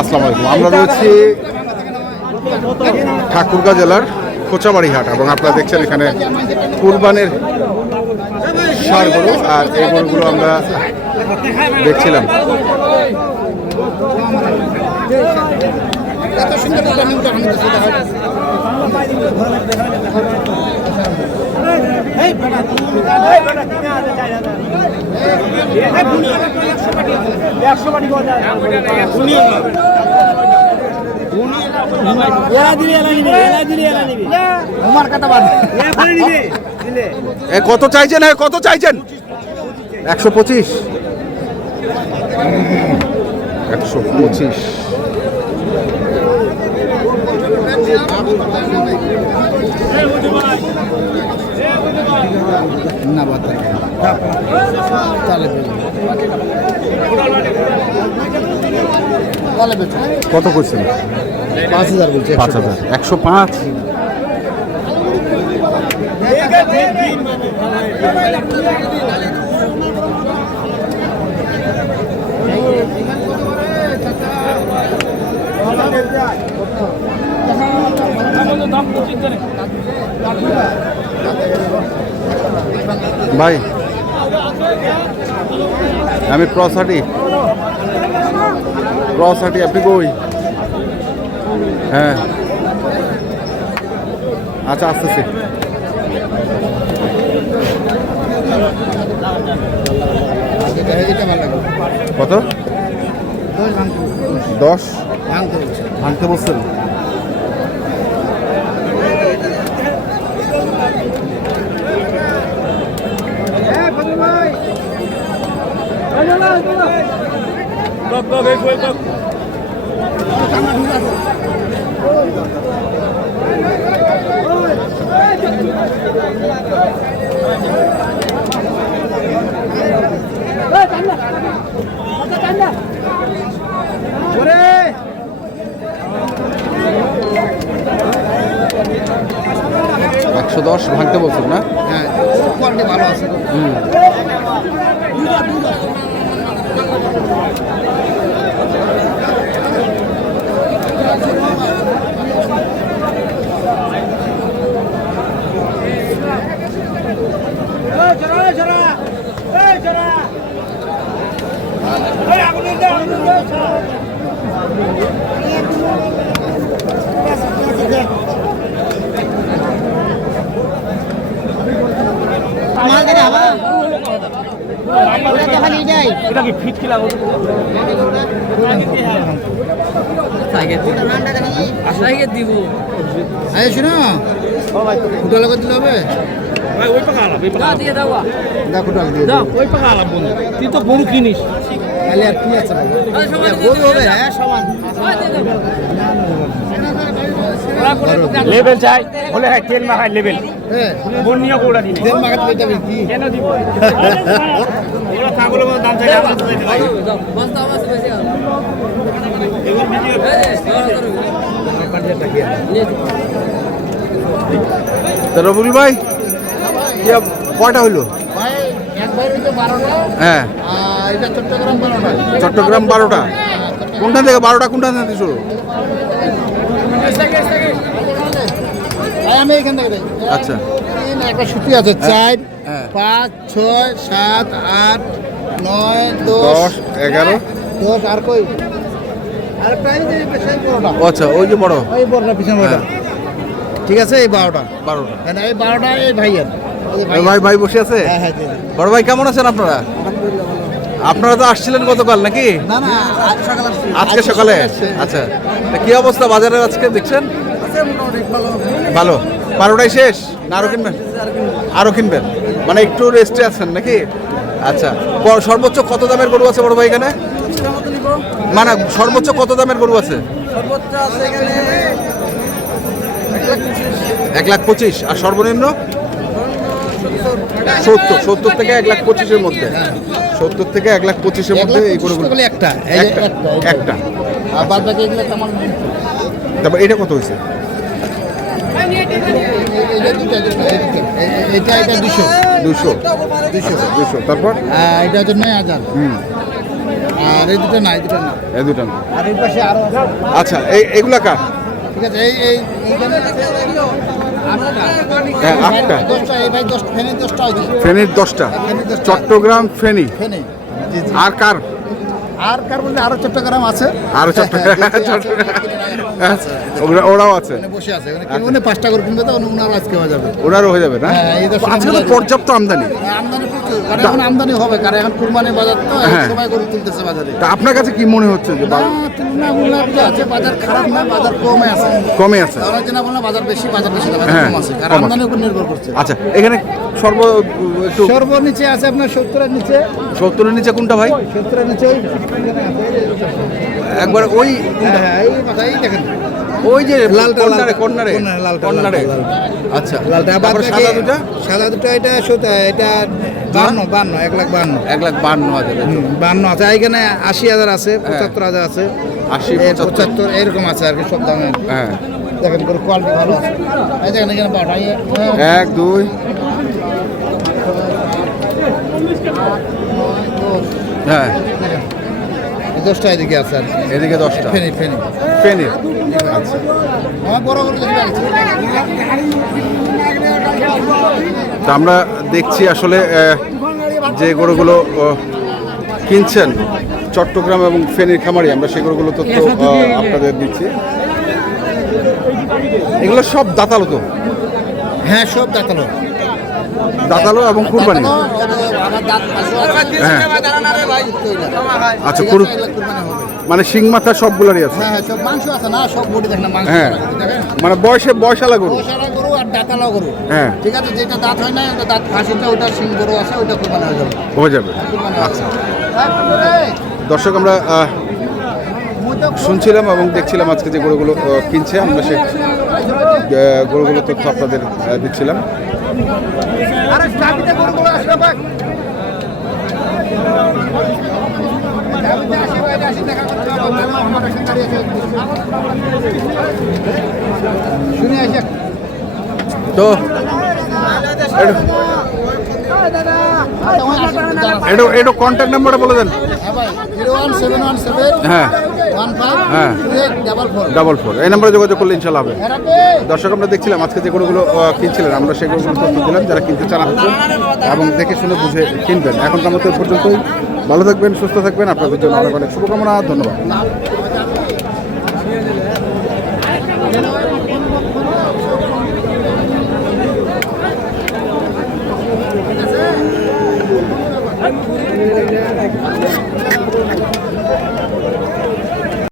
আসসালামু আলাইকুম। আমরা রয়েছি ঠাকুরগাঁ জেলার কোচাবাড়ি হাট এবং আপনারা দেখছেন এখানে কুরবানের ষাঁড় গরু, আর এই গরুগুলো আমরা দেখছিলাম। কত চাইছেন? কত চাইছেন? 125। 125। কত করছেন? 5000 বলছে। 5000। 105। ভাই আমি ক্রসহাটি, আপনি কই? হ্যাঁ আচ্ছা আসতেছি। কত? 10 ভাঙতে বলছেন? $110 ভাঙতে বলছেন না? হ্যাঁ, কোয়ালিটি ভালো আছে। তুই তো গরু কিনিস লেভেল চাই বলে, হ্যাঁ তেল মাখায় লেভেল বন্যা গোড়া দিন তেল মাখাতে কেন দিব? ওরা ছাগলের মতো দাম চাই আমার তো দিতে ভাই বস্তা আমার বেশি আছে এগুলো ভিডিও রবুল ভাই কয়টা হইলো? ভাই এক ভাই হইতে 12টা। হ্যাঁ, আর এটা চট্টগ্রাম 12টা। চট্টগ্রাম 12টা। কোনটা থেকে 12টা কোনটা থেকে শুরু? ভাই আমি এখান থেকে। আচ্ছা, একটা ছুটি আছে 4 5 6 7 8 9 10 11 10 আর কই আর প্রাইস এই পেছনে বড়টা। আচ্ছা, ওই যে বড় ওই বড়টা পিছনে বড়টা। ঠিক আছে, এই 12টা। হ্যাঁ, এই 12টা এই ভাইয়ের। ভাই বসে আছে। হ্যাঁ হ্যাঁ। বড় ভাই কেমন আছেন আপনারা? আপনারা তো আসছিলেন গতকাল নাকি? না না, আজ সকালে আসছি। আজকে সকালে? আচ্ছা, তা কি অবস্থা বাজারে আজকে দেখছেন? মোটামুটি ভালো। ভালো। 12টাই শেষ না আরো কিনবেন? আরো কিনবেন মানে একটু রেস্টে আছেন নাকি? আচ্ছা, সর্বোচ্চ কত দামের গরু আছে বড় ভাই এখানে? মানে সর্বোচ্চ কত দামের গরু আছে? সর্বোচ্চ আছে এখানে 1,25,000। আর সর্বনিম্ন 70 থেকে 1,25,000-এর মধ্যে। 70 থেকে 1,25,000-এর মধ্যে এই গরুগুলো। একটা একটা। আর বাদ বাকি এগুলো কেমন? তারপর এটা কত হয়েছে? এটা 200 200 200 তারপর এটা হচ্ছে 9000। আর এই দুটো না, এই দুটো না। এই দুটো না। আর এই পাশে আরো আছে। আচ্ছা এইগুলা কার? ঠিক আছে, এইখানে হ্যাঁ 8টা 10টা, এই ভাই 10 ফেনীর 10টা হয়েছে। ফেনীর 10টা, চট্টগ্রাম ফেনী। ফেনী জি জি। আর কার? আর কার বলতে আরো চট্টগ্রাম আছে। আরো চট্টগ্রাম ওরাও আছে। ওখানে বসে আছে, ওখানে 5টা করে কিনবে তো ওনারও আজকে হয়ে যাবে। ওনারও হয়ে যাবে না? হ্যাঁ, এই 10 আজকে তো পর্যাপ্ত আমদানি। আমদানি প্রচুর, কারণ এখন আমদানি হবে, কারণ এখন কুরবানি বাজার তো এখন হ্যাঁ। সবাই গরু তুলতেছে বাজারে। তা আপনার কাছে কি মনে হচ্ছে যে না, তুলনামূলক যে আছে বাজার খারাপ না, বাজার কমে আছে। কমে আছে? তারা যেটা বললো বাজার বেশি না, বাজার হ্যাঁ, কম আছে, কারণ কম আছে। আমদানির উপর নির্ভর করছে। আচ্ছা এখানে একটু সর্বনিচে আছে আপনার 70-এর নিচে। 70-এর নিচে কোনটা ভাই? 70-এর নিচে একবার ওই হ্যাঁ, এই মাথায় দেখেন ওই যে লালটা, কর্নারে কর্নারে, কর্নারে লালটা, কর্নারে। লালটা। আচ্ছা লালটা আবার তারপর সাদা দুটা? সাদা দুটো এটা এটা 52 1,52,000। 1,52,000 52 আছে, এখানে 80,000 আছে, 75,000 আছে, 80 75 এরকম আছে আর কি, সব দামে। হ্যাঁ দেখেন করে কোয়ালিটি ভালো আছে। এই দেখেন এখানে বাটা 1 2 হ্যাঁ 10টা এদিকে আছে আর কি। এদিকে 10টা ফেনি ফেনি ফেনীর। আচ্ছা আমার বড় বড় দেখে আছে। তা আমরা দেখছি আসলে যে গরুগুলো কিনছেন চট্টগ্রাম এবং ফেনীর খামারি, আমরা সেই গরুগুলো তথ্য আপনাদের দিচ্ছি। এগুলো সব দাতালো তো? হ্যাঁ, সব দাঁতালো। দাতালো এবং কুরবানি। হ্যাঁ আচ্ছা আচ্ছা মানে শিং মাথা সবগুলোরই আছে? হ্যাঁ, সব মাংস আছে না, সব বডি দেখেন মাংস। হ্যাঁ দেখেন মানে বয়সালা গরু। পয়সালা গরু আর দাঁতালা গরু। হ্যাঁ ঠিক আছে, যেটা দাঁত হয় না ওটা দাঁত ফাঁসিটা, ওটা সিং গরু আছে, ওটা কুরবানি হয়ে যাবে। হয়ে যাবে। আচ্ছা দর্শক আমরা শুনছিলাম এবং দেখছিলাম আজকে যে গরুগুলো কিনছে, আমরা সেই গরুগুলো তথ্য আপনাদের দিচ্ছিলাম। আরে চাবিতে গরুগুলো আসলে ভাই, চাবিতে আসে ভাই, আসি দেখা করতে হবে। আমার একটা গাড়ি আছে, শুনে আসে। তো একটু কন্ট্যাক্ট নাম্বারটা বলে দেন। হ্যাঁ ভাই, 01717 হ্যাঁ 15 হ্যাঁ 2844। 44 এই নাম্বারে যোগাযোগ করলে ইনশাল্লাহ হবে। দর্শক আমরা দেখছিলাম আজকে যে গরুগুলো কিনছিলেন, আমরা সেই গরুগুলো তথ্য দিলাম, যারা কিনতে চান আসছেন এবং দেখে শুনে বুঝে কিনবেন। এখনকার মতো পর্যন্তই, ভালো থাকবেন, সুস্থ থাকবেন, আপনাদের জন্য অনেক অনেক শুভকামনা, ধন্যবাদ।